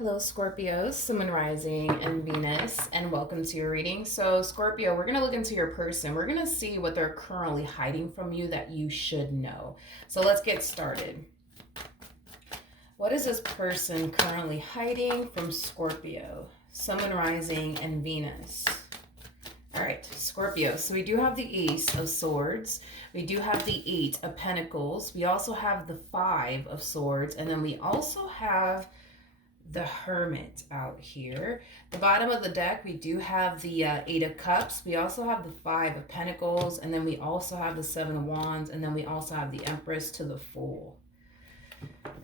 Hello, Scorpios, Sun, Moon, Rising, and Venus, and welcome to your reading. So, Scorpio, we're going to look into your person. We're going to see what they're currently hiding from you that you should know. So, let's get started. What is this person currently hiding from Scorpio, Sun, Moon, Rising, and Venus? All right, Scorpio. So we do have the Ace of Swords. We do have the Eight of Pentacles. We also have the Five of Swords. And then we also have the Hermit out here. The bottom of the deck, we do have the Eight of Cups. We also have the Five of Pentacles. And then we also have the Seven of Wands. And then we also have the Empress to the Fool.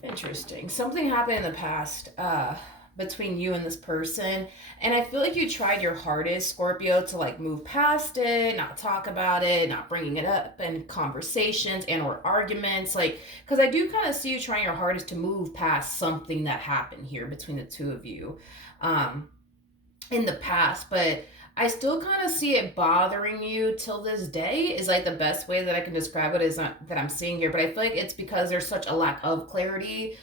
Interesting. Something happened in the past between you and this person, and I feel like you tried your hardest, Scorpio, to like move past it, not talk about it, not bringing it up in conversations and or arguments, like, because I do kind of see you trying your hardest to move past something that happened here between the two of you in the past, but I still kind of see it bothering you till this day is like the best way that I can describe it is that I'm seeing here. But I feel like it's because there's such a lack of clarity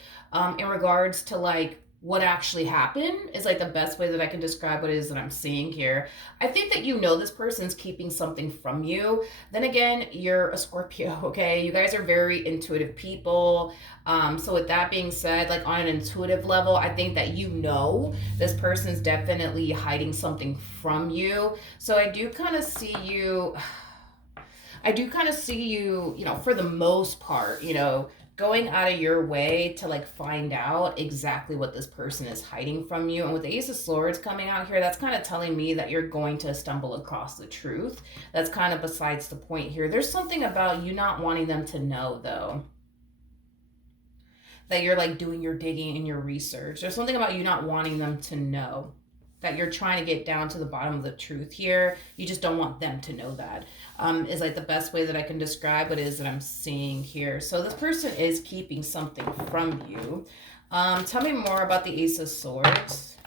in regards to like what actually happened is like the best way that I can describe what it is that I'm seeing here. I think that you know this person's keeping something from you. Then again, you're a Scorpio, okay? You guys are very intuitive people. So with that being said, like on an intuitive level, I think that you know this person's definitely hiding something from you. So I do kind of see you, for the most part, going out of your way to like find out exactly what this person is hiding from you. And with the Ace of Swords coming out here, that's kind of telling me that you're going to stumble across the truth. That's kind of besides the point here. There's something about you not wanting them to know, though, that you're like doing your digging and your research. There's something about you not wanting them to know that you're trying to get down to the bottom of the truth here. You just don't want them to know that. Is like the best way that I can describe what it is that I'm seeing here. So this person is keeping something from you. Tell me more about the Ace of Swords.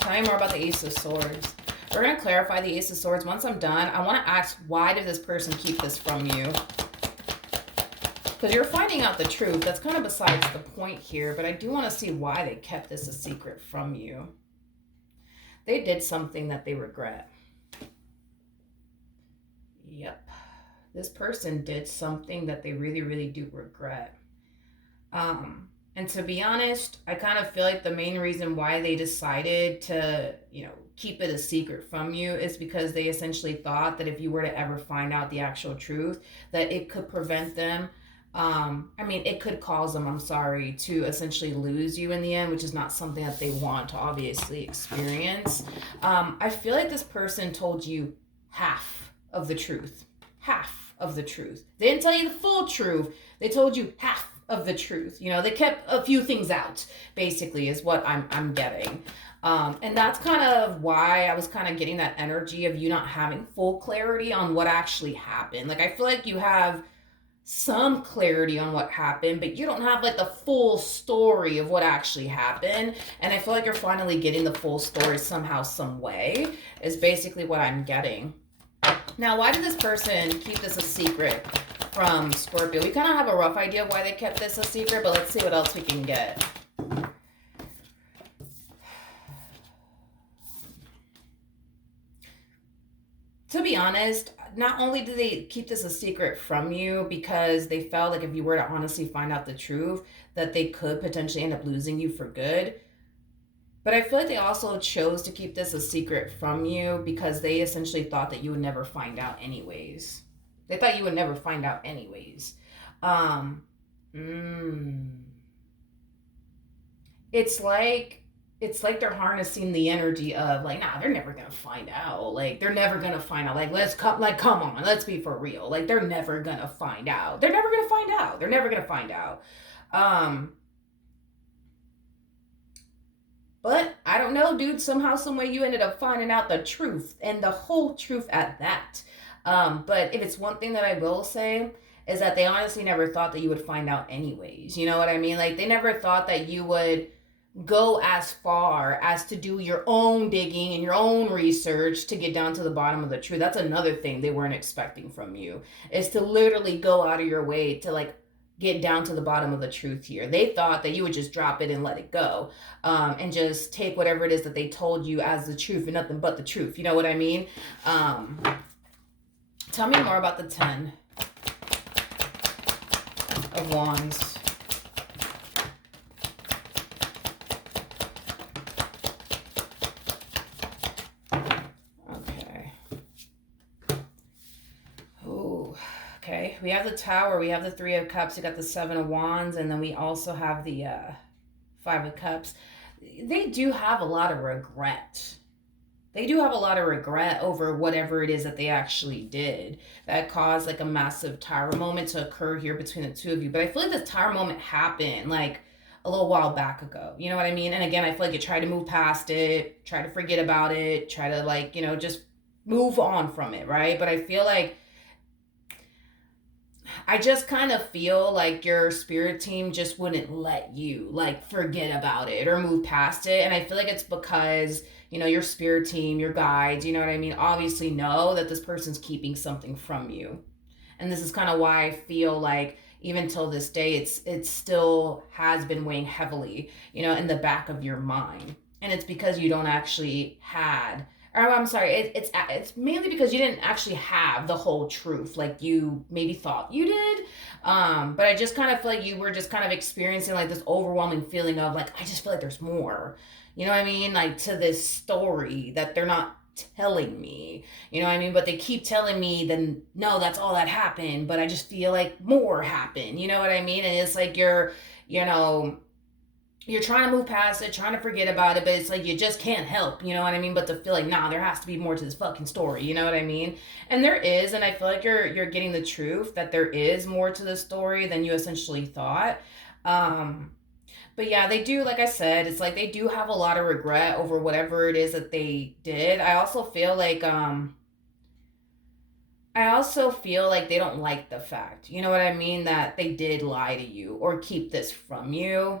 Tell me more about the Ace of Swords. We're going to clarify the Ace of Swords. Once I'm done, I want to ask, why did this person keep this from you? Because you're finding out the truth. That's kind of besides the point here, but I do want to see why they kept this a secret from you. They did something that they regret. Yep. This person did something that they really, really do regret. And to be honest, I kind of feel like the main reason why they decided to, keep it a secret from you is because they essentially thought that if you were to ever find out the actual truth, that it could prevent them. It could cause them, to essentially lose you in the end, which is not something that they want to obviously experience. I feel like this person told you half of the truth. Half of the truth. They didn't tell you the full truth. They told you half of the truth. They kept a few things out, basically, is what I'm getting. And that's kind of why I was kind of getting that energy of you not having full clarity on what actually happened. Like, I feel like you have some clarity on what happened, but you don't have like the full story of what actually happened. And I feel like you're finally getting the full story somehow, some way, is basically what I'm getting. Now, why did this person keep this a secret from Scorpio? We kind of have a rough idea of why they kept this a secret, but let's see what else we can get. To be honest, not only do they keep this a secret from you because they felt like if you were to honestly find out the truth, that they could potentially end up losing you for good. But I feel like they also chose to keep this a secret from you because they essentially thought that you would never find out anyways. They thought you would never find out anyways. It's like they're harnessing the energy of like, nah, they're never gonna find out. Like, they're never gonna find out. Come on, let's be for real. Like, they're never gonna find out. They're never gonna find out. They're never gonna find out. But I don't know, dude. Somehow, some way, you ended up finding out the truth and the whole truth at that. But if it's one thing that I will say is that they honestly never thought that you would find out anyways. You know what I mean? Like, they never thought that you would go as far as to do your own digging and your own research to get down to the bottom of the truth. That's another thing they weren't expecting from you, is to literally go out of your way to like get down to the bottom of the truth here. They thought that you would just drop it and let it go, and just take whatever it is that they told you as the truth and nothing but the truth. You know what I mean? Um, Tell me more about the Ten of Wands. Okay. Ooh. Okay. We have the Tower. We have the Three of Cups. We got the Seven of Wands, and then we also have the Five of Cups. They do have a lot of regret. They do have a lot of regret over whatever it is that they actually did that caused like a massive tower moment to occur here between the two of you. But I feel like the tower moment happened like a little while back ago. You know what I mean? And again, I feel like you try to move past it, try to forget about it, try to like, just move on from it, right? But I feel like I just kind of feel like your spirit team just wouldn't let you like forget about it or move past it. And I feel like it's because, your spirit team, your guides, you know what I mean, obviously know that this person's keeping something from you. And this is kind of why I feel like even till this day it still has been weighing heavily, in the back of your mind. And it's because you don't actually had, or I'm sorry, it's mainly because you didn't actually have the whole truth like you maybe thought you did. But I just kind of feel like you were just kind of experiencing like this overwhelming feeling of like, I just feel like there's more. You know what I mean? Like to this story that they're not telling me. You know what I mean? But they keep telling me then no, that's all that happened, but I just feel like more happened. You know what I mean? And it's like you know, you're trying to move past it, trying to forget about it, but it's like you just can't help, you know what I mean? But to feel like, nah, there has to be more to this fucking story, you know what I mean? And there is, and I feel like you're getting the truth that there is more to the story than you essentially thought. Um, but yeah, they do, like I said, it's like they do have a lot of regret over whatever it is that they did. I also feel like they don't like the fact, you know what I mean, that they did lie to you or keep this from you.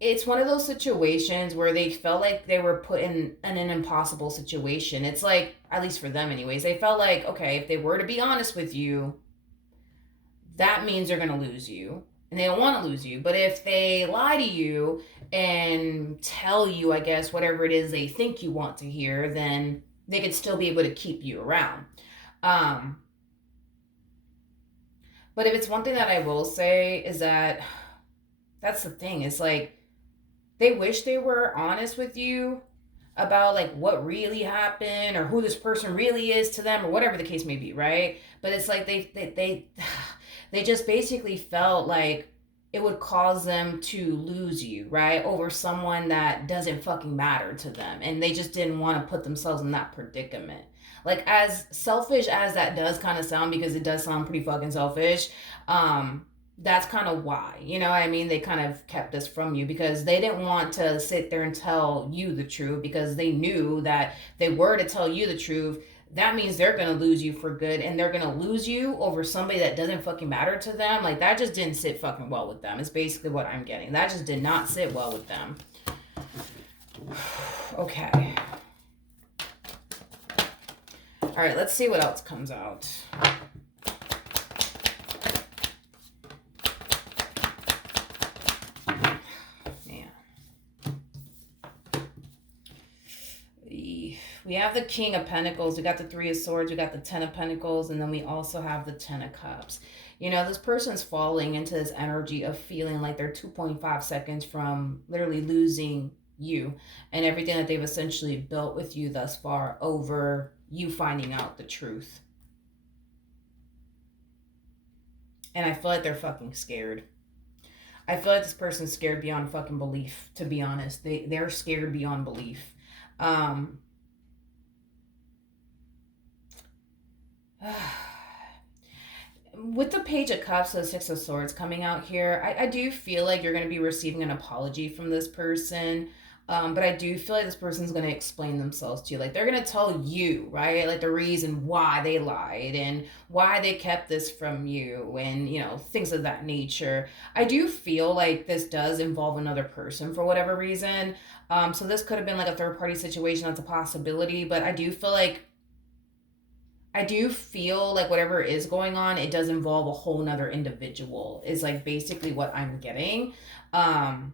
It's one of those situations where they felt like they were put in an impossible situation. It's like, at least for them, anyways, they felt like, okay, if they were to be honest with you, that means they're going to lose you. And they don't want to lose you. But if they lie to you and tell you, I guess, whatever it is they think you want to hear, then they could still be able to keep you around. Um, but if it's one thing that I will say is that that's the thing. It's like they wish they were honest with you about like what really happened or who this person really is to them or whatever the case may be, right? But it's like they just basically felt like it would cause them to lose you, right? Over someone that doesn't fucking matter to them. And they just didn't want to put themselves in that predicament. Like, as selfish as that does kind of sound, because it does sound pretty fucking selfish, that's kind of why, you know what I mean? They kind of kept this from you because they didn't want to sit there and tell you the truth, because they knew that if they were to tell you the truth, that means they're gonna lose you for good, and they're gonna lose you over somebody that doesn't fucking matter to them. Like, that just didn't sit fucking well with them. It's basically what I'm getting. That just did not sit well with them. Okay. All right, let's see what else comes out. We have the King of Pentacles, we got the Three of Swords, we got the Ten of Pentacles, and then we also have the Ten of Cups. You know, this person's falling into this energy of feeling like they're 2.5 seconds from literally losing you and everything that they've essentially built with you thus far over you finding out the truth. And I feel like they're fucking scared. I feel like this person's scared beyond fucking belief, to be honest. They're scared beyond belief. With the Page of Cups, the Six of Swords coming out here, I do feel like you're going to be receiving an apology from this person. But I do feel like this person's going to explain themselves to you. Like, they're going to tell you, right? Like, the reason why they lied and why they kept this from you and, you know, things of that nature. I do feel like this does involve another person for whatever reason. So this could have been like a third party situation. That's a possibility. But I do feel like I do feel like whatever is going on, it does involve a whole nother individual, is like basically what I'm getting. Um,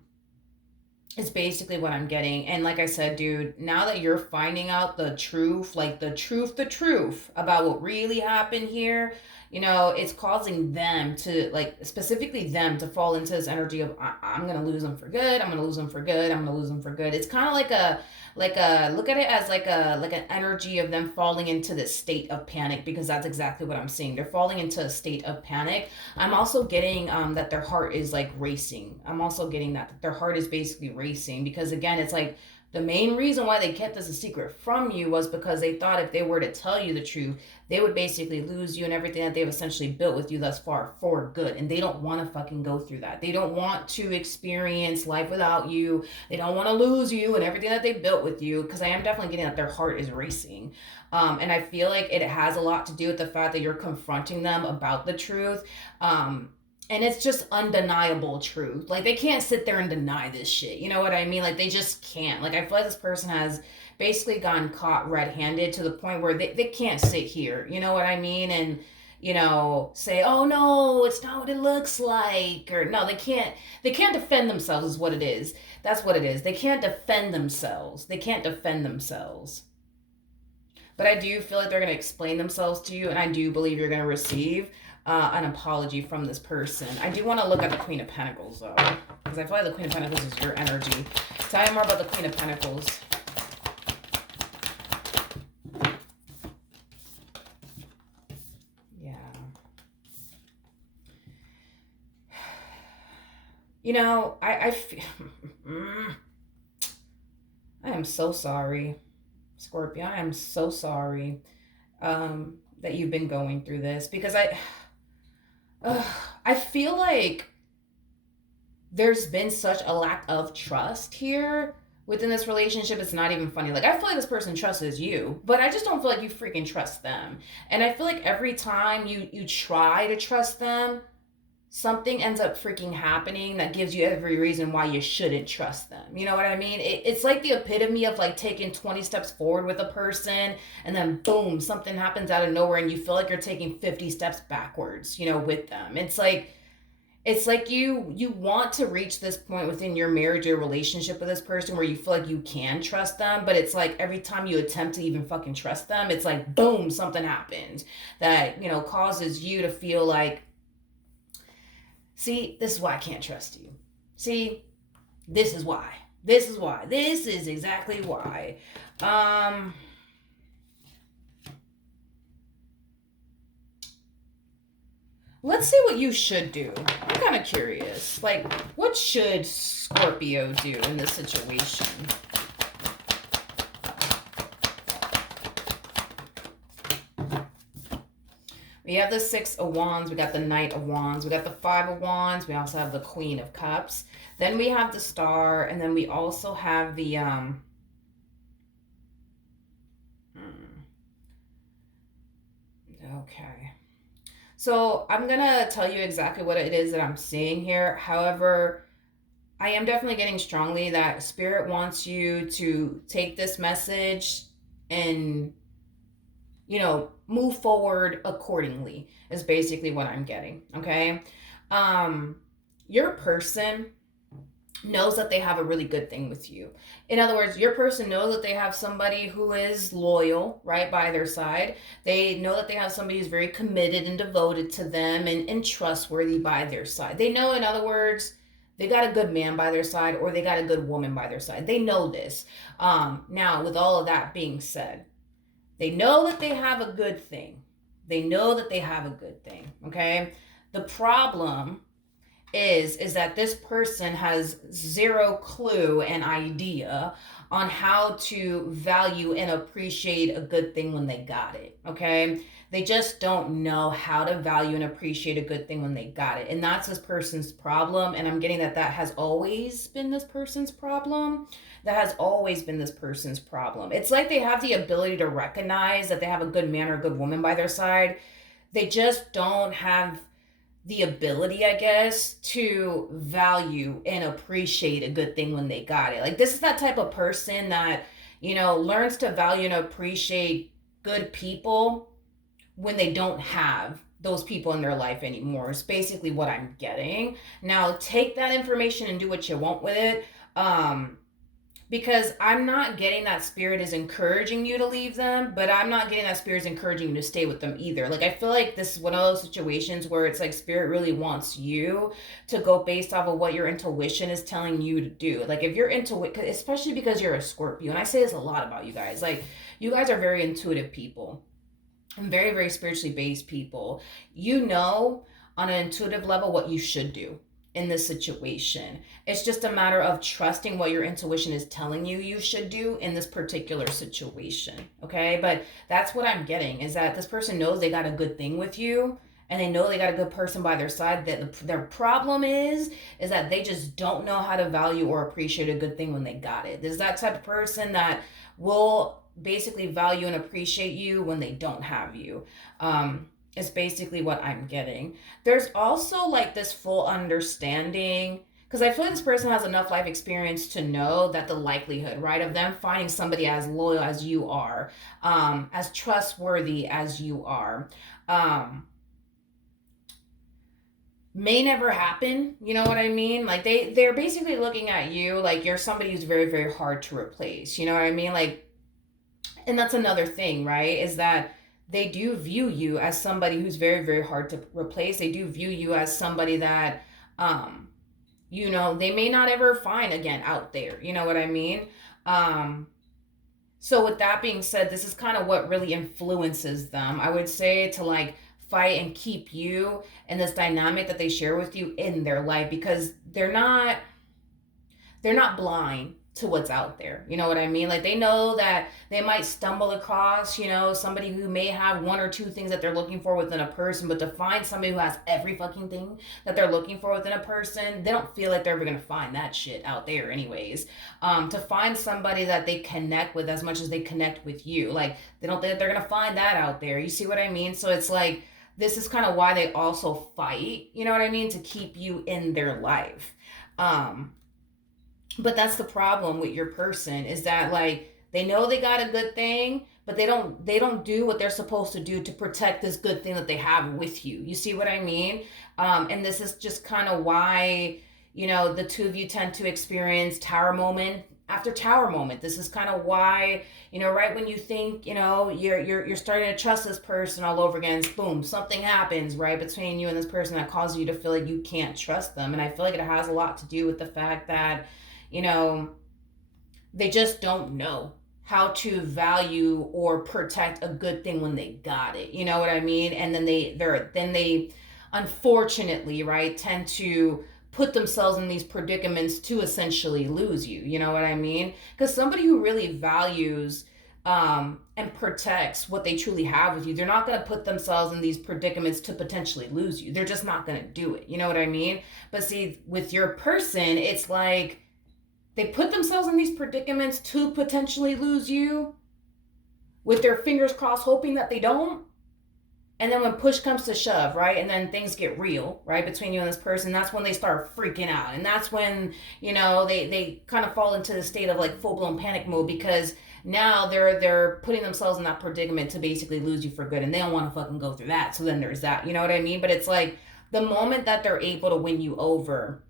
it's basically what I'm getting. And like I said, dude, now that you're finding out the truth, like the truth about what really happened here, it's causing them to, like, specifically them to fall into this energy of, I'm going to lose them for good. I'm going to lose them for good. I'm going to lose them for good. It's kind of look at it as like an energy of them falling into this state of panic, because that's exactly what I'm seeing. They're falling into a state of panic. I'm also getting that their heart is like racing. I'm also getting that their heart is basically racing, because again, it's like the main reason why they kept this a secret from you was because they thought if they were to tell you the truth, they would basically lose you and everything that they've essentially built with you thus far for good. And they don't want to fucking go through that. They don't want to experience life without you. They don't want to lose you and everything that they built with you, because I am definitely getting that their heart is racing. And I feel like it has a lot to do with the fact that you're confronting them about the truth. And it's just undeniable truth. Like, they can't sit there and deny this shit. You know what I mean? Like, they just can't. Like, I feel like this person has basically gotten caught red-handed to the point where they can't sit here. You know what I mean? And, say, oh no, it's not what it looks like. Or no, they can't defend themselves is what it is. That's what it is. They can't defend themselves. They can't defend themselves. But I do feel like they're going to explain themselves to you, and I do believe you're going to receive an apology from this person. I do want to look at the Queen of Pentacles, though, because I feel like the Queen of Pentacles is your energy. Tell me more about the Queen of Pentacles. Yeah. I am so sorry, Scorpio. I am so sorry that you've been going through this, because uh, I feel like there's been such a lack of trust here within this relationship. It's not even funny. Like, I feel like this person trusts you, but I just don't feel like you freaking trust them. And I feel like every time you try to trust them, something ends up freaking happening that gives you every reason why you shouldn't trust them. You know what I mean? It's like the epitome of like taking 20 steps forward with a person, and then boom, something happens out of nowhere and you feel like you're taking 50 steps backwards, with them. It's like you want to reach this point within your marriage or relationship with this person where you feel like you can trust them, but it's like every time you attempt to even fucking trust them, it's like boom, something happens that, causes you to feel like, see, this is why I can't trust you. See, this is why. This is why. This is exactly why. Let's see what you should do. I'm kind of curious. Like, what should Scorpio do in this situation? We have the Six of Wands, we got the Knight of Wands, we got the Five of Wands, we also have the Queen of Cups. Then we have the Star, and then we also have the okay. So I'm gonna tell you exactly what it is that I'm seeing here. However, I am definitely getting strongly that Spirit wants you to take this message and, move forward accordingly, is basically what I'm getting. Okay. Your person knows that they have a really good thing with you. In other words, your person knows that they have somebody who is loyal, right, by their side. They know that they have somebody who's very committed and devoted to them, and trustworthy by their side. They know, in other words, they got a good man by their side, or they got a good woman by their side. They know this. Now, with all of that being said, they know that they have a good thing. They know that they have a good thing, okay? The problem is that this person has zero clue and idea on how to value and appreciate a good thing when they got it, okay? They just don't know how to value and appreciate a good thing when they got it. And that's this person's problem. And I'm getting that has always been this person's problem. That has always been this person's problem. It's like they have the ability to recognize that they have a good man or a good woman by their side. They just don't have the ability, I guess, to value and appreciate a good thing when they got it. Like, this is that type of person that, learns to value and appreciate good people when they don't have those people in their life anymore. Is basically what I'm getting. Now take that information and do what you want with it. Because I'm not getting that spirit is encouraging you to leave them, but I'm not getting that spirit is encouraging you to stay with them either. Like, I feel like this is one of those situations where it's like spirit really wants you to go based off of what your intuition is telling you to do. Like, if you're especially because you're a Scorpio, and I say this a lot about you guys, like, you guys are very intuitive people and very, very spiritually based people. You know, on an intuitive level, what you should do in this situation. It's just a matter of trusting what your intuition is telling you should do in this particular situation. Okay? But that's what I'm getting, is that this person knows they got a good thing with you, and they know they got a good person by their side. That their problem is that they just don't know how to value or appreciate a good thing when they got it. There's that type of person that will basically value and appreciate you when they don't have you. Is basically what I'm getting. There's also like this full understanding, because I feel like this person has enough life experience to know that the likelihood, right, of them finding somebody as loyal as you are, as trustworthy as you are, may never happen. You know what I mean? Like, they're basically looking at you like you're somebody who's very, very hard to replace. You know what I mean? Like, and that's another thing, right? Is that they do view you as somebody who's very, very hard to replace. They do view you as somebody that, they may not ever find again out there. You know what I mean? So with that being said, this is kind of what really influences them. I would say to like fight and keep you in this dynamic that they share with you in their life, because they're not blind to what's out there. You know what I mean? Like, they know that they might stumble across, somebody who may have one or two things that they're looking for within a person, but to find somebody who has every fucking thing that they're looking for within a person, they don't feel like they're ever gonna find that shit out there anyways. To find somebody that they connect with as much as they connect with you, like, they don't think that they're gonna find that out there. You see what I mean? So it's like, this is kind of why they also fight, you know what I mean, to keep you in their life. But that's the problem with your person, is that like they know they got a good thing, but they don't do what they're supposed to do to protect this good thing that they have with you. You see what I mean? And this is just kind of why, the two of you tend to experience tower moment after tower moment. This is kind of why, right when you think, you're starting to trust this person all over again, boom, something happens right between you and this person that causes you to feel like you can't trust them. And I feel like it has a lot to do with the fact that, they just don't know how to value or protect a good thing when they got it. You know what I mean? And then they unfortunately, right, tend to put themselves in these predicaments to essentially lose you. You know what I mean? Because somebody who really values and protects what they truly have with you, they're not going to put themselves in these predicaments to potentially lose you. They're just not going to do it. You know what I mean? But see, with your person, it's like they put themselves in these predicaments to potentially lose you with their fingers crossed, hoping that they don't. And then when push comes to shove, right, and then things get real, right, between you and this person, that's when they start freaking out. And that's when, they kind of fall into the state of like full-blown panic mode, because now they're putting themselves in that predicament to basically lose you for good, and they don't want to fucking go through that. So then there's that, you know what I mean? But it's like the moment that they're able to win you over,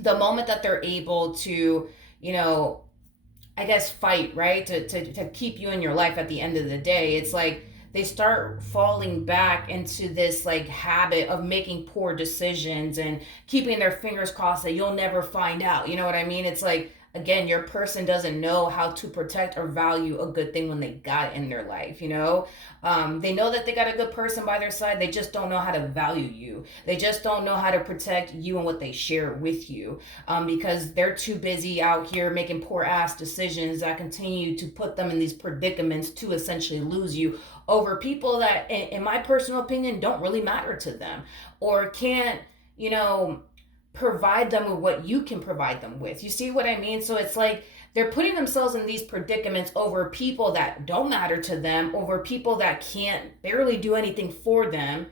the moment that they're able to, I guess fight, right, to keep you in your life at the end of the day, it's like they start falling back into this like habit of making poor decisions and keeping their fingers crossed that you'll never find out. You know what I mean? It's like, again, your person doesn't know how to protect or value a good thing when they got it in their life. They know that they got a good person by their side. They just don't know how to value you. They just don't know how to protect you and what they share with you, because they're too busy out here making poor ass decisions that continue to put them in these predicaments to essentially lose you over people that, in my personal opinion, don't really matter to them, or can't, provide them with what you can provide them with. You see what I mean? So it's like they're putting themselves in these predicaments over people that don't matter to them, over people that can't barely do anything for them.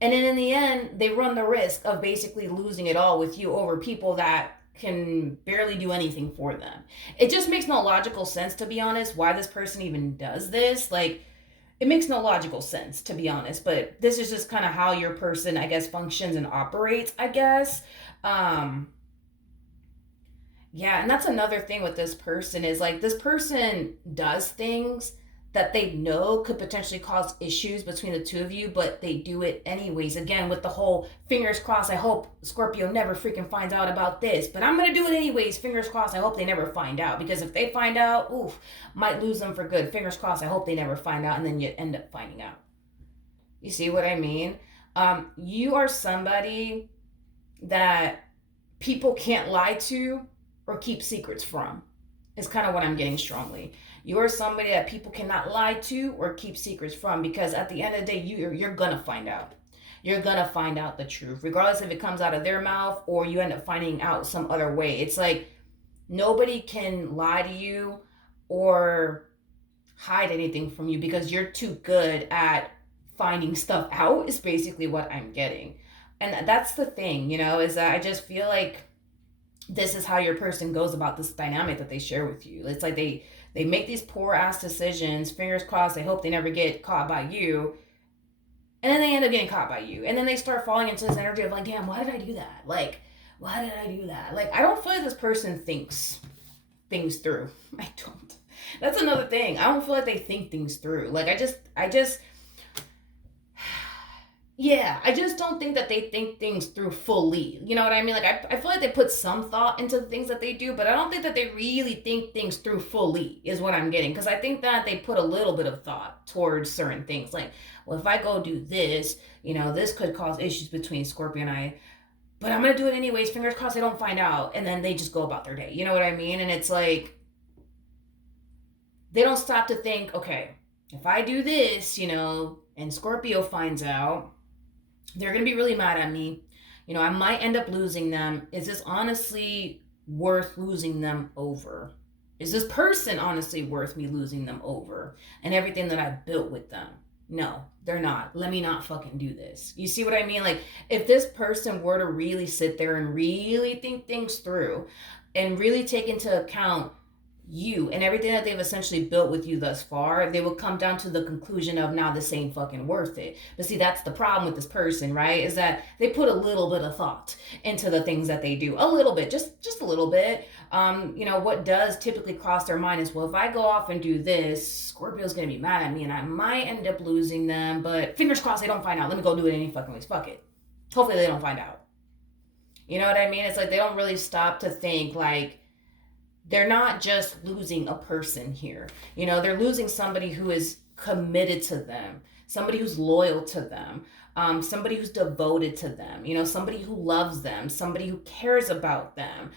And then in the end, they run the risk of basically losing it all with you over people that can barely do anything for them. It just makes no logical sense, to be honest, why this person even does this. Like, It makes no logical sense, to be honest, but this is just kind of how your person, I guess, functions and operates, I guess. Um, Yeah, and that's another thing with this person is like this person does things that they know could potentially cause issues between the two of you, but they do it anyways. Again, with the whole fingers crossed, I hope Scorpio never freaking finds out about this, but I'm gonna do it anyways. Fingers crossed, I hope they never find out because if they find out, oof, might lose them for good. Fingers crossed, I hope they never find out, and then you end up finding out. You see what I mean? You are somebody that people can't lie to or keep secrets from. Is kind of what I'm getting strongly. You are somebody that people cannot lie to or keep secrets from because at the end of the day, you're gonna find out. You're gonna find out the truth, regardless if it comes out of their mouth or you end up finding out some other way. It's like nobody can lie to you or hide anything from you because you're too good at finding stuff out, is basically what I'm getting. And that's the thing, is that I just feel like this is how your person goes about this dynamic that they share with you. It's like they make these poor ass decisions, fingers crossed, they hope they never get caught by you, and then they end up getting caught by you. And then they start falling into this energy of like, damn, why did I do that? Like, why did I do that? Like, I don't feel like this person thinks things through. I don't. That's another thing. I don't feel like they think things through. Like, yeah, I just don't think that they think things through fully. You know what I mean? Like, I feel like they put some thought into the things that they do, but I don't think that they really think things through fully, is what I'm getting. Because I think that they put a little bit of thought towards certain things. Like, well, if I go do this, this could cause issues between Scorpio and I, but I'm going to do it anyways. Fingers crossed they don't find out. And then they just go about their day. You know what I mean? And it's like, they don't stop to think, okay, if I do this, and Scorpio finds out, they're going to be really mad at me. I might end up losing them. Is this honestly worth losing them over? Is this person honestly worth me losing them over and everything that I built with them? No, they're not. Let me not fucking do this. You see what I mean? Like, if this person were to really sit there and really think things through and really take into account you and everything that they've essentially built with you thus far, they will come down to the conclusion of, now this ain't fucking worth it. But see, that's the problem with this person, right? Is that they put a little bit of thought into the things that they do. A little bit, just a little bit. What does typically cross their mind is, well, if I go off and do this, Scorpio's gonna be mad at me and I might end up losing them, but fingers crossed they don't find out. Let me go do it any fucking ways. Fuck it. Hopefully they don't find out. You know what I mean? It's like they don't really stop to think, like, they're not just losing a person here. They're losing somebody who is committed to them, somebody who's loyal to them, somebody who's devoted to them, somebody who loves them, somebody who cares about them,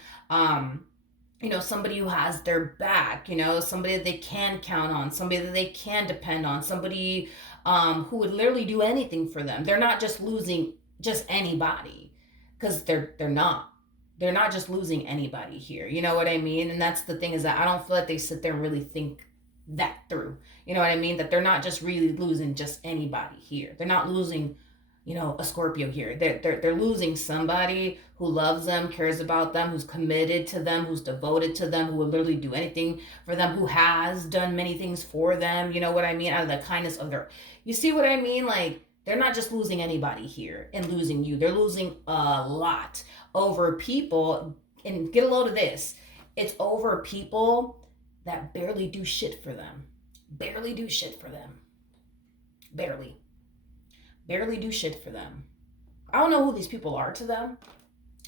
somebody who has their back, somebody that they can count on, somebody that they can depend on, somebody who would literally do anything for them. They're not just losing just anybody, because they're not. They're not just losing anybody here. You know what I mean? And that's the thing, is that I don't feel like they sit there and really think that through. You know what I mean? That they're not just really losing just anybody here. They're not losing, a Scorpio here. They're losing somebody who loves them, cares about them, who's committed to them, who's devoted to them, who will literally do anything for them, who has done many things for them. You know what I mean? Out of the kindness of their... You see what I mean? Like, they're not just losing anybody here and losing you. They're losing a lot over people. And get a load of this. It's over people that barely do shit for them. Barely do shit for them. Barely. Barely do shit for them. I don't know who these people are to them,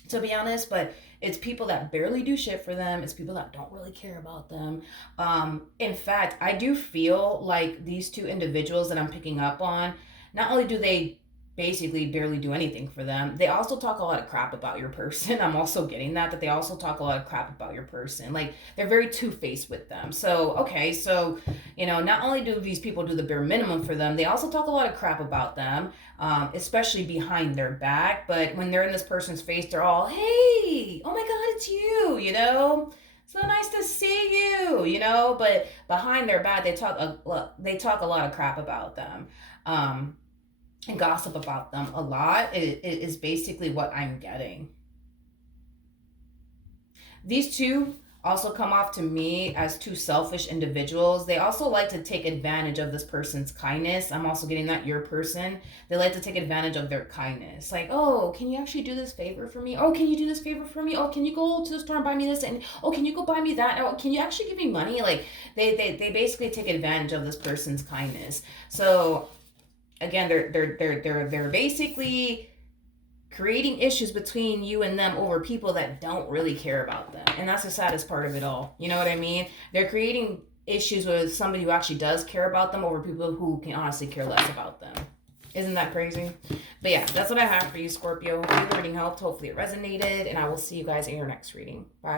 to be honest, but it's people that barely do shit for them. It's people that don't really care about them. In fact, I do feel like these two individuals that I'm picking up on, not only do they basically barely do anything for them, they also talk a lot of crap about your person. I'm also getting that they also talk a lot of crap about your person. Like, they're very two-faced with them. So, okay, so, not only do these people do the bare minimum for them, they also talk a lot of crap about them, especially behind their back. But when they're in this person's face, they're all, hey, oh my God, it's you, so nice to see you, but behind their back, they talk a lot of crap about them. And gossip about them a lot. It is basically what I'm getting. These two also come off to me as two selfish individuals. They also like to take advantage of this person's kindness. I'm also getting that your person. They like to take advantage of their kindness. Like, oh, can you actually do this favor for me? Oh, can you do this favor for me? Oh, can you go to the store and buy me this? And oh, can you go buy me that? Oh, can you actually give me money? Like they basically take advantage of this person's kindness. So again, they're basically creating issues between you and them over people that don't really care about them. And that's the saddest part of it all. You know what I mean? They're creating issues with somebody who actually does care about them over people who can honestly care less about them. Isn't that crazy? But yeah, that's what I have for you, Scorpio. Hopefully the reading helped. Hopefully it resonated. And I will see you guys in your next reading. Bye.